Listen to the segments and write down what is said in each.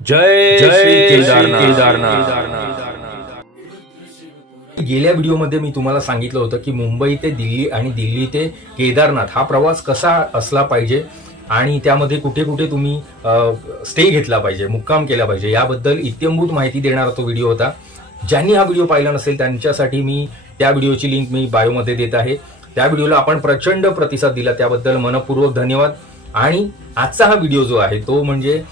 जय श्री केदारनाथ। गेल्या व्हिडिओमध्ये मी तुम्हाला सांगितलं होतं की मुंबई ते दिल्ली आणि दिल्ली ते केदारनाथ हा प्रवास कसा असला पाहिजे आणि त्यामध्ये कुठे कुठे तुम्ही स्टे घेतला पाहिजे, मुक्काम केला पाहिजे, याबद्दल इत्यंभूत माहिती देणारा तो व्हिडिओ होता। ज्यांनी हा व्हिडिओ पाहिला नसेल त्यांच्यासाठी मी त्या व्हिडिओची लिंक मी बायोमध्ये देत आहे। त्या व्हिडिओला आपण प्रचंड प्रतिसाद दिला, त्याबद्दल मनपूर्वक धन्यवाद। आणि आजचा हा व्हिडिओ जो आहे तो म्हणजे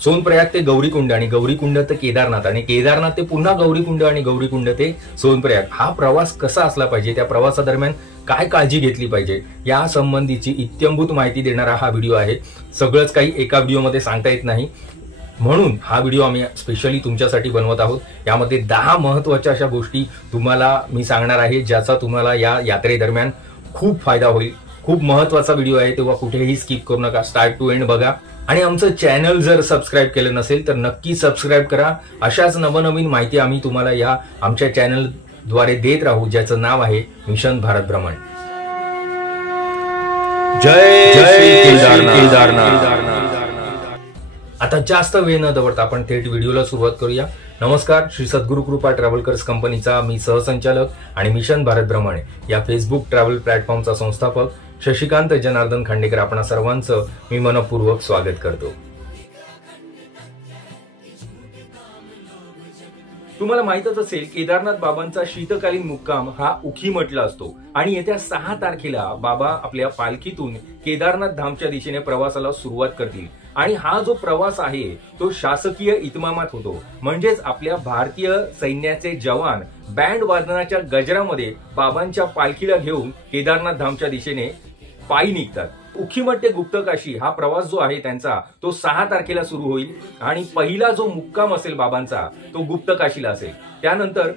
सोनप्रयाग ते गौरीकुंड आणि गौरीकुंड ते केदारनाथ आणि केदारनाथ ते पुन्हा गौरीकुंड आणि गौरीकुंड ते सोनप्रयाग हा प्रवास कसा असला पाहिजे, त्या प्रवासादरम्यान काय काळजी घेतली पाहिजे या संबंधीची इत्यंभूत माहिती देणारा हा व्हिडिओ आहे। सगळंच काही एका व्हिडिओमध्ये सांगता येत नाही, म्हणून हा व्हिडिओ आम्ही स्पेशली तुमच्यासाठी बनवत आहोत। यामध्ये 10 महत्त्वाच्या अशा गोष्टी तुम्हाला मी सांगणार आहे ज्याचा तुम्हाला या यात्रेदरम्यान खूप फायदा होईल। खूप महत्त्वाचा व्हिडिओ आहे, तेव्हा कुठेही स्किप करू नका, स्टार्ट टू एंड बघा। आणि आमचं चॅनल जर सबस्क्राइब केलं नसेल तर नक्की सबस्क्राइब करा। अशाच नवनवीन माहिती आम्ही तुम्हाला या आमच्या चॅनल द्वारे देत राहू, ज्याचं नाव आहे मिशन भारत भ्रमण। जय श्री केदारनाथ। आता जास्त वेळ न दवडता आपण थेट व्हिडिओला सुरुवात करूया। नमस्कार, श्री सद्गुरु कृपा ट्रॅव्हलर्स कंपनीचा मी सहसंचालक आणि मिशन भारत भ्रमण या फेसबुक ट्रॅव्हल प्लॅटफॉर्मचा संस्थापक शशिकांत जनार्दन खांडेकर आपणा सर्वांचं मी मनपूर्वक स्वागत करतो। तुम्हाला माहितच असेल केदारनाथ बाबांचा शीतकालीन मुक्काम हा उखीमठला असतो आणि येत्या 6 तारखेला बाबा आपल्या पालखीतून केदारनाथ धामच्या दिशेने प्रवासाला सुरुवात करतील। आणि हा जो प्रवास आहे तो शासकीय इतमामात होतो, म्हणजेच आपल्या भारतीय सैन्याचे जवान बँड वादनाच्या गजरामध्ये बाबांच्या पालखीला घेऊन केदारनाथ धामच्या दिशेने पायी निघतात। उखीमठ ते गुप्तकाशी हा प्रवास जो आहे त्यांचा तो 6 तारखेला सुरू होईल आणि पहिला जो मुक्काम असेल बाबांचा तो गुप्तकाशीला असेल। त्यानंतर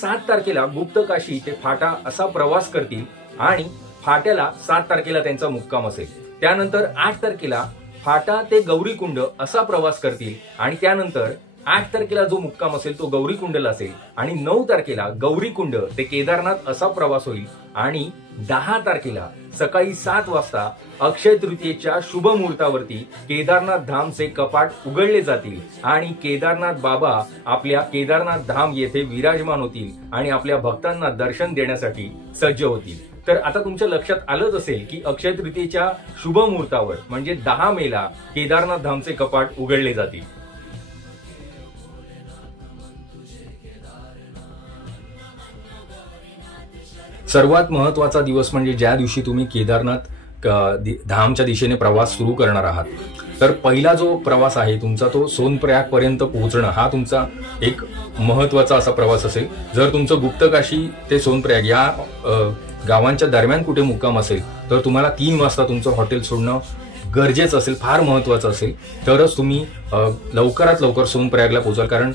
7 तारखेला गुप्तकाशी ते फाटा असा प्रवास करतील आणि फाट्याला 7 तारखेला त्यांचा मुक्काम असेल। त्यानंतर 8 तारखेला फाटा ते गौरीकुंड असा प्रवास करतील आणि त्यानंतर 8 तारखेला जो मुक्काम असेल तो गौरीकुंडला असेल आणि 9 तारखेला गौरीकुंड ते केदारनाथ असा प्रवास होईल आणि 10 तारखेला सकाळी 7 वाजता अक्षय तृतीयेच्या शुभ मुहूर्तावरती केदारनाथ धामचे कपाट उघडले जातील आणि केदारनाथ बाबा आपल्या केदारनाथ धाम येथे विराजमान होतील आणि आपल्या भक्तांना दर्शन देण्यासाठी सज्ज होतील। तर आता तुमच्या लक्षात आलंच असेल की अक्षय तृतीयेच्या शुभ मुहूर्तावर म्हणजे 10 मेला केदारनाथ धामचे कपाट उघडले जातील। सर्वात महत्त्वाचा दिवस म्हणजे ज्या दिवशी तुम्ही केदारनाथ धामच्या दिशेने प्रवास सुरू करणार आहात। तर पहिला जो प्रवास आहे तुमचा तो सोनप्रयाग पर्यंत पोहोचणं हा तुमचा एक महत्त्वाचा असा प्रवास असेल। जर तुमचं गुप्तकाशी ते सोनप्रयाग या गावांच्या दरम्यान कुठे मुक्काम असेल तर तुम्हाला 3 वाजता तुमचं हॉटेल सोडणं गरजेचं असेल, फार महत्त्वाचं असेल, तरच तुम्ही लवकरात लवकर सोनप्रयागला पोहोचाल। कारण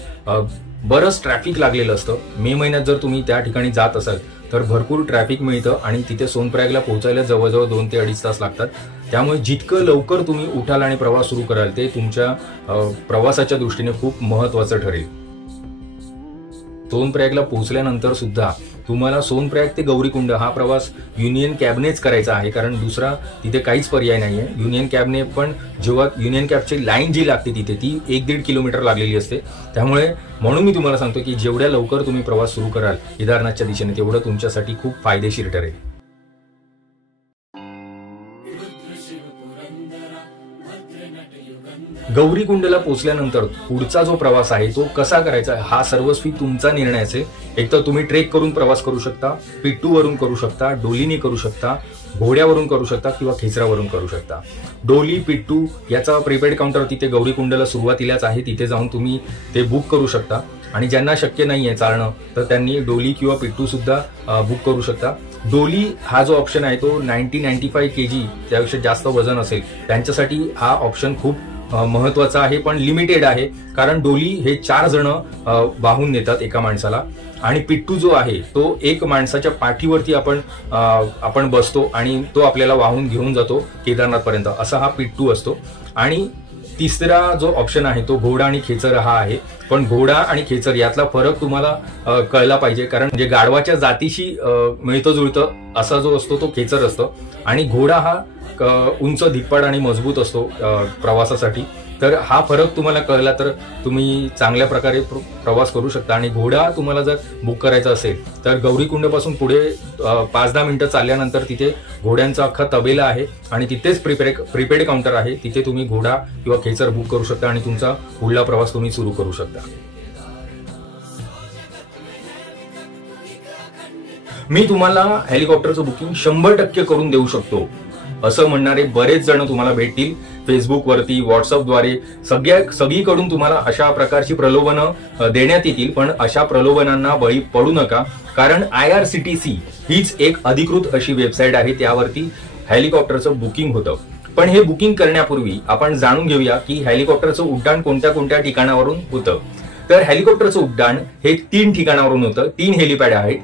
बरंच ट्रॅफिक लागलेलं असतं। मे महिन्यात जर तुम्ही त्या ठिकाणी जात असाल तर भरपूर ट्रॅफिक मिळतं आणि तिथे सोनप्रयागला पोहोचायला जवळजवळ 2 ते 2.5 तास लागतात। त्यामुळे जितकं लवकर तुम्ही उठाल आणि प्रवास सुरू कराल ते तुमच्या प्रवासाच्या दृष्टीने खूप महत्त्वाचं ठरेल। सोनप्रयागला पोहोचल्यानंतर सुद्धा तुम्हाला सोनप्रयाग ते गौरीकुंड हा प्रवास युनियन कॅबनेच करायचा आहे, कारण दुसरा तिथे काहीच पर्याय नाहीये। युनियन कॅबने पण जेव्हा युनियन कॅबची लाईन जी लागते तिथे ती 1-1.5 किलोमीटर लागलेली असते। त्यामुळे म्हणून मी तुम्हाला सांगतो की जेवढ्या लवकर तुम्ही प्रवास सुरू कराल केदारनाथच्या दिशेने तेवढं तुमच्यासाठी खूप फायदेशीर ठरेल। गौरीकुंडला पोहोचल्यानंतर पुढचा जो प्रवास आहे तो कसा करायचा हा सर्वस्वी तुमचा निर्णय असेल। एक तर तुम्ही ट्रेक करून प्रवास करू शकता, पिट्टूवरून करू शकता, डोलीने करू शकता, घोड्यावरून करू शकता किंवा खेचरावरून करू शकता। डोली, पिट्टू याचा प्रीपेड काउंटर तिथे गौरीकुंडला सुरुवातीलाच आहे, तिथे जाऊन तुम्ही ते बुक करू शकता। आणि ज्यांना शक्य नाहीये चालणं तर त्यांनी डोली किंवा पिट्टू सुद्धा बुक करू शकता। डोली हा जो ऑप्शन आहे तो 90-95 kg त्यापेक्षा जास्त वजन असेल त्यांच्यासाठी हा ऑप्शन खूप महत्त्वाचा आहे, पण लिमिटेड आहे, कारण डोली हे 4 जण वाहून नेतात एका माणसाला आणि पिट्टू जो आहे तो एक माणसाच्या पाठीवरती आपण बसतो आणि तो आपल्याला वाहून घेऊन जातो केदारनाथ पर्यंत, असा हा पिट्टू असतो। आणि तिसरा जो ऑप्शन आहे तो घोडा आणि खेचर हा आहे, पण घोडा आणि खेचर यातला फरक तुम्हाला कळला पाहिजे, कारण म्हणजे गाढवाच्या जातीशी मिळतं जुळतं असा जो असतो तो खेचर असतो आणि घोडा हा उंच धिप्पाड आणि मजबूत असतो प्रवासासाठी। तर हा फरक तुम्हाला कळला तर तुम्ही चांगल्या प्रकारे प्रवास करू शकता. आणि घोडा तुम्हाला जर बुक करायचा असेल तर गौरीकुंड पासून पुढे 5-10 मिनिटं चालल्यानंतर तिथे घोड्यांचा अख्खा तबेला आहे आणि तिथेच प्रीपेड काउंटर आहे. तिथे तुम्ही घोडा किंवा खेचर बुक करू शकता आणि तुमचा पुढला प्रवास तुम्ही सुरू करू शकता. मी तुम्हाला हेलिकॉप्टरचं बुकिंग 100% करून देऊ शकतो असं म्हणणारे बरेच जण तुम्हाला भेटतील. फेसबुकवरती, व्हॉट्सअपद्वारे सगळीकडून तुम्हाला अशा प्रकारची प्रलोभनं देण्यात येतील. पण अशा प्रलोभनांना बळी पडू नका, कारण IRCTC हीच एक अधिकृत अशी वेबसाईट आहे, त्यावरती हेलिकॉप्टरचं बुकिंग होतं. पण हे बुकिंग करण्यापूर्वी आपण जाणून घेऊया की हेलिकॉप्टरचं उड्डाण कोणत्या कोणत्या ठिकाणावरून होतं. तर हेलिकॉप्टरचं उड्डाण हे 3 ठिकाणावरून होतं. 3 हेलिपॅड आहेत,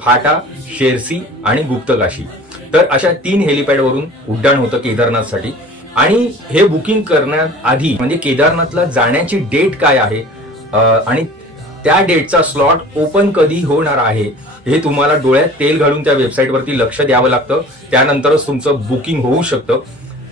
फाटा, शेरसी आणि गुप्तकाशी. तर अशा 3 हेलिपॅडवरून उड्डाण होतं केदारनाथसाठी. आणि हे बुकिंग करण्यात आधी म्हणजे केदारनाथला जाण्याची डेट काय आहे आणि त्या डेटचा स्लॉट ओपन कधी होणार आहे हे तुम्हाला डोळ्यात तेल घालून त्या वेबसाईटवरती लक्ष द्यावं लागतं. त्यानंतरच तुमचं बुकिंग होऊ शकतं.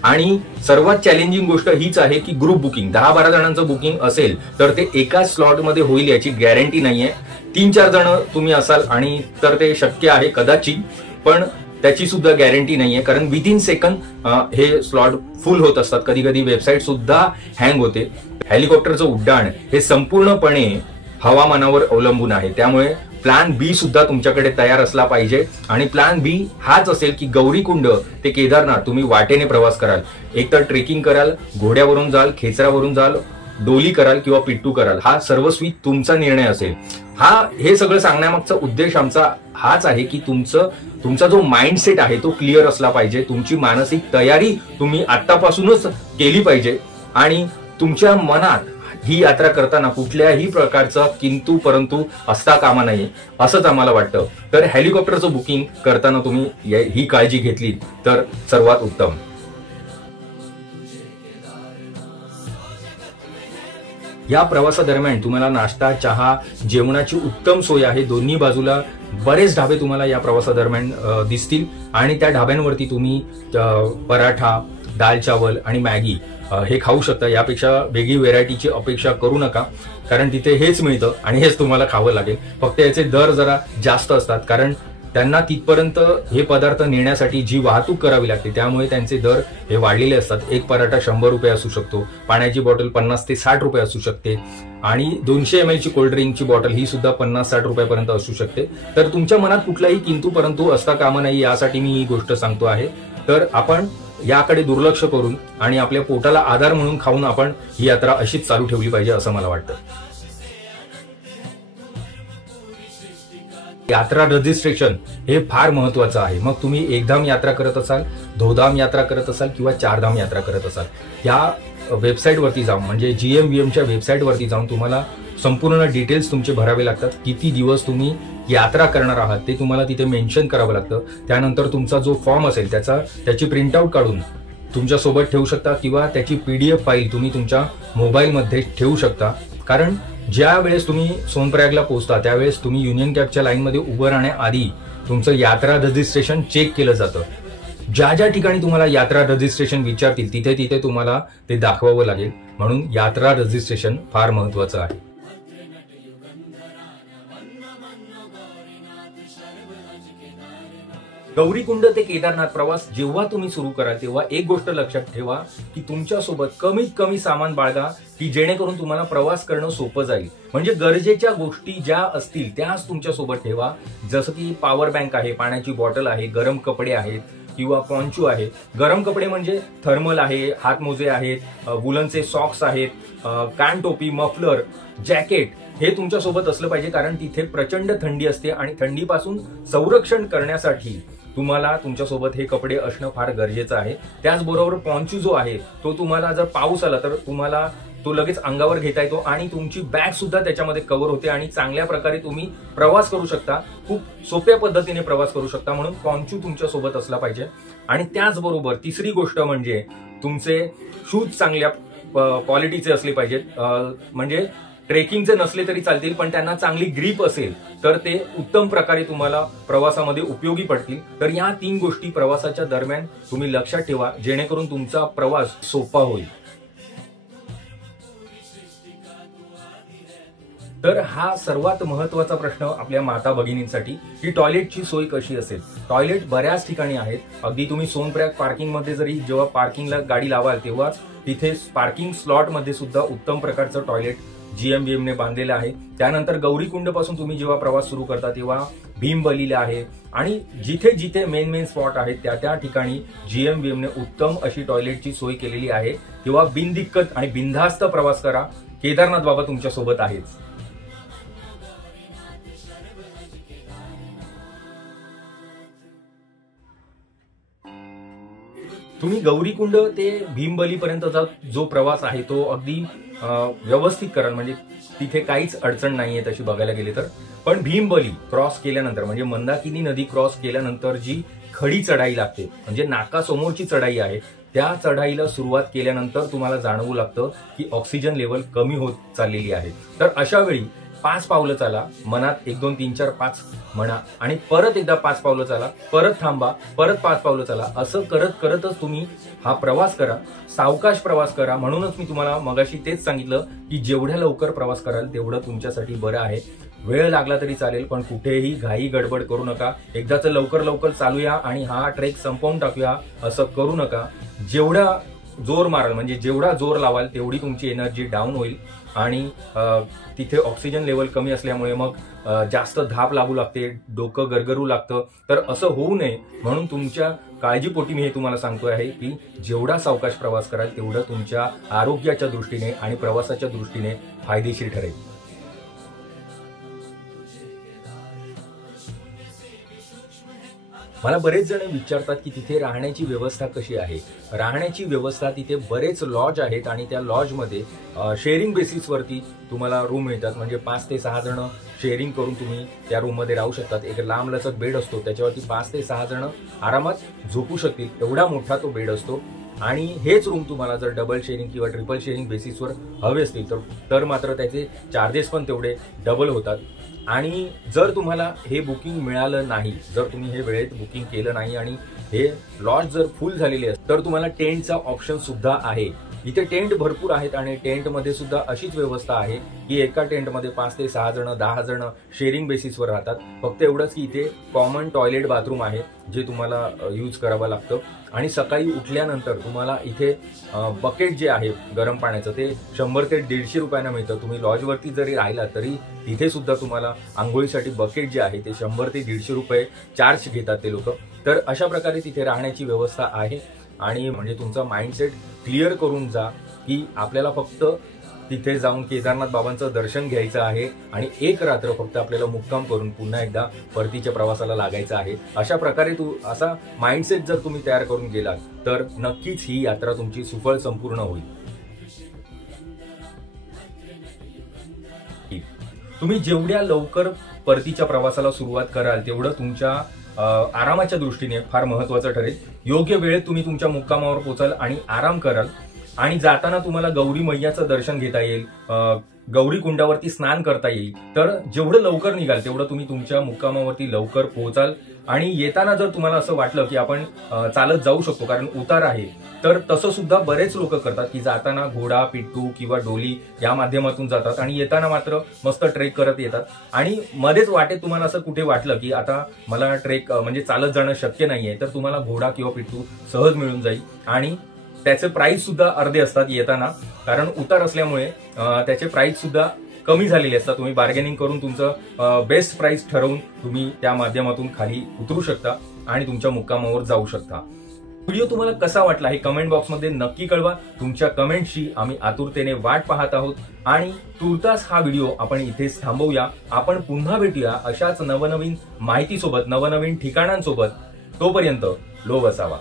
आणि सर्वात चॅलेंजिंग गोष्ट हीच आहे की ग्रुप बुकिंग 10-12 जणांचं बुकिंग असेल तर ते एकाच स्लॉटमध्ये होईल याची गॅरंटी नाहीये. 3-4 जण तुम्ही असाल आणि तर ते शक्य आहे कदाचित, पण त्याची सुद्धा गॅरंटी नाहीये, कारण विदिन सेकंद हे स्लॉट फुल होत असतात. कधी कधी वेबसाईट सुद्धा हँग होते. हेलिकॉप्टरचं उड्डाण हे संपूर्णपणे हवामानावर अवलंबून आहे, त्यामुळे प्लॅन बी सुद्धा तुमच्याकडे तयार असला पाहिजे. आणि प्लॅन बी हाच असेल की गौरीकुंड ते केदारनाथ तुम्ही वाटेने प्रवास कराल. एकतर ट्रेकिंग कराल, घोड्यावरून जाल, खेचरावरून जाल, डोली कराल किंवा पिट्टू कराल, हा सर्वस्वी तुमचा निर्णय असेल. हे सगळं सांगण्यामागचा उद्देश आमचा हाच आहे की तुमचा जो माइंडसेट आहे तो क्लिअर असला पाहिजे. तुमची मानसिक तयारी तुम्ही आतापासूनच केली पाहिजे आणि तुमच्या मनात ही यात्रा करताना कुठल्याही प्रकारचा किंतु परंतु असता कामा नये असंच आम्हाला वाटतं. तर हेलिकॉप्टरचं बुकिंग करताना तुम्ही ही काळजी घेतली तर सर्वात उत्तम. या प्रवासादरम्यान तुम्हाला नाश्ता, चहा, जेवणाची उत्तम सोय आहे. दोन्ही बाजूला बरेच ढाबे तुम्हाला या प्रवासादरम्यान दिसतील आणि त्या ढाब्यांवरती तुम्ही पराठा, दाल चावल आणि मॅगी हे खाऊ शकता. यापेक्षा वेगळी व्हेरायटीची अपेक्षा करू नका, कारण तिथे हेच मिळतं आणि हेच तुम्हाला खावं लागेल. फक्त याचे दर जरा जास्त असतात, कारण त्यांना तिथपर्यंत हे पदार्थ नेण्यासाठी जी वाहतूक करावी लागते, त्यामुळे त्यांचे दर हे वाढलेले असतात. एक पराठा 100 रुपये असू शकतो, पाण्याची बॉटल 50 ते 60 रुपये असू शकते आणि 200 ml ची कोल्ड्रिंकची बॉटल ही सुद्धा 50-60 रुपयापर्यंत असू शकते. तर तुमच्या मनात कुठलाही किंतु परंतु असता कामा नाही, यासाठी मी ही गोष्ट सांगतो आहे. तर आपण याकडे दुर्लक्ष करून आणि आपल्या पोटाला आधार म्हणून खाऊन आपण ही यात्रा अशीच चालू ठेवली पाहिजे असं मला वाटतं. यात्रा रजिस्ट्रेशन हे फार महत्वाचं आहे. मग तुम्ही एकधाम यात्रा करत असाल, दोधाम यात्रा करत असाल किंवा 4 धाम यात्रा करत असाल, या वेबसाईटवरती जाऊन म्हणजे GMVMच्या वेबसाईटवरती जाऊन तुम्हाला संपूर्ण डिटेल्स तुमचे भरावे लागतात. किती दिवस तुम्ही यात्रा करणार आहात ते तुम्हाला तिथे मेन्शन करावं लागतं. त्यानंतर तुमचा जो फॉर्म असेल त्याची प्रिंटआउट काढून तुमच्या सोबत ठेवू शकता किंवा त्याची PDF फाईल तुम्ही तुमच्या मोबाईलमध्ये ठेवू शकता. कारण ज्या वेळेस तुम्ही सोनप्रयागला पोहोचता त्यावेळेस तुम्ही युनियन कॅबच्या लाईनमध्ये उभं राहण्याआधी तुमचं यात्रा रजिस्ट्रेशन चेक केलं जातं. ज्या ज्या ठिकाणी तुम्हाला यात्रा रजिस्ट्रेशन विचारतील तिथे तुम्हाला ते दाखवावं लागेल. म्हणून यात्रा रजिस्ट्रेशन फार महत्वाचं आहे. गौरीकुंड ते केदारनाथ प्रवास जेव्हा तुम्ही सुरू कराल तेव्हा एक गोष्ट लक्षात ठेवा की तुमच्यासोबत कमीत कमी सामान बाळगा, की जेणेकरून तुम्हाला प्रवास करणं सोपं जाईल. म्हणजे गरजेच्या गोष्टी ज्या असतील त्याच तुमच्यासोबत ठेवा. जसं की पॉवर बँक आहे, पाण्याची बॉटल आहे, गरम कपडे आहेत किंवा पॉन्चो आहे. गरम कपडे म्हणजे थर्मल आहे, हातमोजे आहेत, वुलनचे सॉक्स आहेत, कान टोपी, मफलर, जॅकेट हे तुमच्यासोबत असलं पाहिजे, कारण तिथे प्रचंड थंडी असते आणि थंडीपासून संरक्षण करण्यासाठी तुम्हाला तुमच्यासोबत हे कपडे असणं फार गरजेचं आहे. त्याचबरोबर पॉन्चो जो आहे तो तुम्हाला जर पाऊस आला तर तुम्हाला तो लगेच अंगावर घेता येतो आणि तुमची बॅग सुद्धा त्याच्यामध्ये कव्हर होते आणि चांगल्या प्रकारे तुम्ही प्रवास करू शकता. खूप सोप्या पद्धतीने प्रवास करू शकता. म्हणून पॉन्चो तुमच्या सोबत असला पाहिजे. आणि त्याचबरोबर तिसरी गोष्ट म्हणजे तुमचे शूज चांगल्या क्वालिटीचे असले पाहिजेत. म्हणजे ट्रेकिंगचे नसले तरी चालतील, पण त्यांना चांगली ग्रीप असेल तर ते उत्तम प्रकारे तुम्हाला प्रवासामध्ये उपयोगी पडतील. तर या 3 गोष्टी प्रवासाच्या दरम्यान तुम्ही लक्षात ठेवा, जेणेकरून तुमचा प्रवास सोपा होईल. तर हा सर्वात महत्वाचा प्रश्न आपल्या माता भगिनींसाठी की टॉयलेटची सोय कशी असेल. टॉयलेट बऱ्याच ठिकाणी आहेत. अगदी तुम्ही सोनप्रयाग पार्किंग मध्ये जरी जेव्हा पार्किंगला गाडी लावाल तेव्हाच तिथे पार्किंग स्लॉट मध्ये सुद्धा उत्तम प्रकारचं टॉयलेट GMBM ने बांधलेलं आहे. त्यानंतर गौरीकुंड पासून तुम्ही जेव्हा प्रवास सुरू करता तेव्हा भीमबलीला आहे आणि जिथे जिथे मेन स्पॉट आहेत त्या ठिकाणी GMBM ने उत्तम अशी टॉयलेटची सोय केलेली आहे. तेव्हा बिनदिक्कत आणि बिनधास्त प्रवास करा. केदारनाथ बाबा तुमच्या सोबत आहेच. तुम्ही गौरीकुंड ते भीमबलीपर्यंतचा जो प्रवास आहे तो अगदी व्यवस्थित करा. म्हणजे तिथे काहीच अडचण नाहीये तशी बघायला गेले तर. पण भीमबली क्रॉस केल्यानंतर म्हणजे मंदाकिनी नदी क्रॉस केल्यानंतर जी खडी चढाई लागते म्हणजे नाकासमोरची चढाई आहे त्या चढाईला सुरुवात केल्यानंतर तुम्हाला जाणवू लागतं की ऑक्सिजन लेवल कमी होत चाललेली आहे. तर अशा वेळी 5 पावलं चाला, मनात 1 2 3 4 5 म्हणा आणि परत एकदा 5 पावलं चाला, परत थांबा, परत 5 पावलं चाला. असं करत करतच तुम्ही हा प्रवास करा. सावकाश प्रवास करा. म्हणूनच मी तुम्हाला मगाशी तेच सांगितलं की जेवढ्या लवकर प्रवास कराल तेवढं तुमच्यासाठी बरं आहे. वेळ लागला तरी चालेल पण कुठेही घाई गडबड करू नका. एकदाच लवकर चालूया आणि हा ट्रेक संपवून टाकूया असं करू नका. जेवढा जोर माराल म्हणजे जेवढा जोर लावाल तेवढी तुमची एनर्जी डाऊन होईल आणि तिथे ऑक्सिजन लेवल कमी असल्यामुळे मग जास्त धाप लागू लागते, डोकं गरगरू लागतं. तर असं होऊ नये म्हणून तुमच्या काळजीपोटी मी हे तुम्हाला सांगतो आहे की जेवढा सावकाश प्रवास कराल तेवढं तुमच्या आरोग्याच्या दृष्टीने आणि प्रवासाच्या दृष्टीने फायदेशीर ठरेल. मला बरेच जण विचारतात की तिथे राहण्याची व्यवस्था कशी आहे. राहण्याची व्यवस्था तिथे बरेच लॉज आहेत आणि त्या लॉजमध्ये शेअरिंग बेसिसवरती तुम्हाला रूम मिळतात. म्हणजे 5 ते 6 जण शेअरिंग करून तुम्ही त्या रूममध्ये राहू शकतात. एक लांबलचक बेड असतो त्याच्यावरती 5 ते 6 जण आरामात झोपू शकतील एवढा मोठा तो बेड असतो. आणि हेच रूम तुम्हाला जर डबल शेअरिंग किंवा ट्रिपल शेअरिंग बेसिसवर हवे असतील तर मात्र त्याचे चार्जेस पण तेवढे डबल होतात. आणि जर तुम्हाला हे बुकिंग मिळालं नाही, जर तुम्ही हे वेळेत बुकिंग केलं नाही आणि हे लॉज जर फुल झालेले असते तर तुम्हाला टेंटचा ऑप्शन सुद्धा आहे. इथे टेंट भरपूर आहेत आणि टेंटमध्ये सुद्धा अशीच व्यवस्था आहे की एका टेंटमध्ये 5 ते 6 जण 10 जण शेअरिंग बेसिसवर राहतात. फक्त एवढंच की इथे कॉमन टॉयलेट बाथरूम आहे जे तुम्हाला यूज करावं लागतं. आणि सकाळी उठल्यानंतर तुम्हाला इथे बकेट जे आहे गरम पाण्याचं ते 100 ते 150 रुपयांना मिळतं. तुम्ही लॉजवरती जरी राहिला तरी तिथे सुद्धा तुम्हाला आंघोळीसाठी बकेट जे आहे ते 100 ते 150 रुपये चार्ज घेतात ते लोक. तर अशा प्रकारे तिथे राहण्याची व्यवस्था आहे. आणि म्हणजे तुमचा माइंडसेट क्लिअर करून जा की आपल्याला फक्त तिथे जाऊन केदारनाथ बाबांचं दर्शन घ्यायचं आहे आणि एक रात्र फक्त आपल्याला मुक्काम करून पुन्हा एकदा परतीच्या प्रवासाला लागायचं आहे. अशा प्रकारे असा माइंडसेट जर तुम्ही तयार करून गेलात तर नक्कीच ही यात्रा तुमची सुफळ संपूर्ण होईल. तुम्ही जेवढ्या लवकर परतीच्या प्रवासाला सुरुवात कराल तेवढं तुमच्या आरामाच्या दृष्टीने फार महत्वाचं ठरेल. योग्य वेळेत तुम्ही तुमच्या मुक्कामावर पोचाल आणि आराम कराल. आणि जाताना तुम्हाला गौरी मैयाचं दर्शन घेता येईल, गौरी कुंडावरती स्नान करता येईल. तर जेवढं लवकर निघाल तेवढं तुम्ही तुमच्या मुक्कामावरती लवकर पोहोचाल. आणि येताना जर तुम्हाला असं वाटलं की आपण चालत जाऊ शकतो कारण उतार आहे तर तसं सुद्धा बरेच लोक करतात की जाताना घोडा, पिट्टू किंवा डोली या माध्यमातून जातात आणि येताना मात्र मस्त ट्रेक करत येतात. आणि मध्येच वाटेत तुम्हाला असं कुठे वाटलं की आता मला ट्रेक म्हणजे चालत जाणं शक्य नाहीये तर तुम्हाला घोडा किंवा पिट्टू सहज मिळून जाईल. आणि त्याचे प्राइस सुद्धा अर्धे असतात येताना कारण उतार असल्यामुळे त्याचे प्राइस सुद्धा कमी झालेले असतात. तुम्ही बार्गेनिंग करून तुमचं बेस्ट प्राइस ठरवून तुम्ही त्या माध्यमातून खाली उतरू शकता आणि तुमच्या मुक्कामावर जाऊ शकता. व्हिडिओ तुम्हाला कसा वाटला हे कमेंट बॉक्समध्ये नक्की कळवा. तुमच्या कमेंटची आम्ही आतुरतेने वाट पाहत आहोत. आणि तुर्तास हा व्हिडिओ आपण इथेच थांबवूया. आपण पुन्हा भेटूया अशाच नवनवीन माहितीसोबत, नवनवीन ठिकाणांसोबत. तोपर्यंत लो बसावा.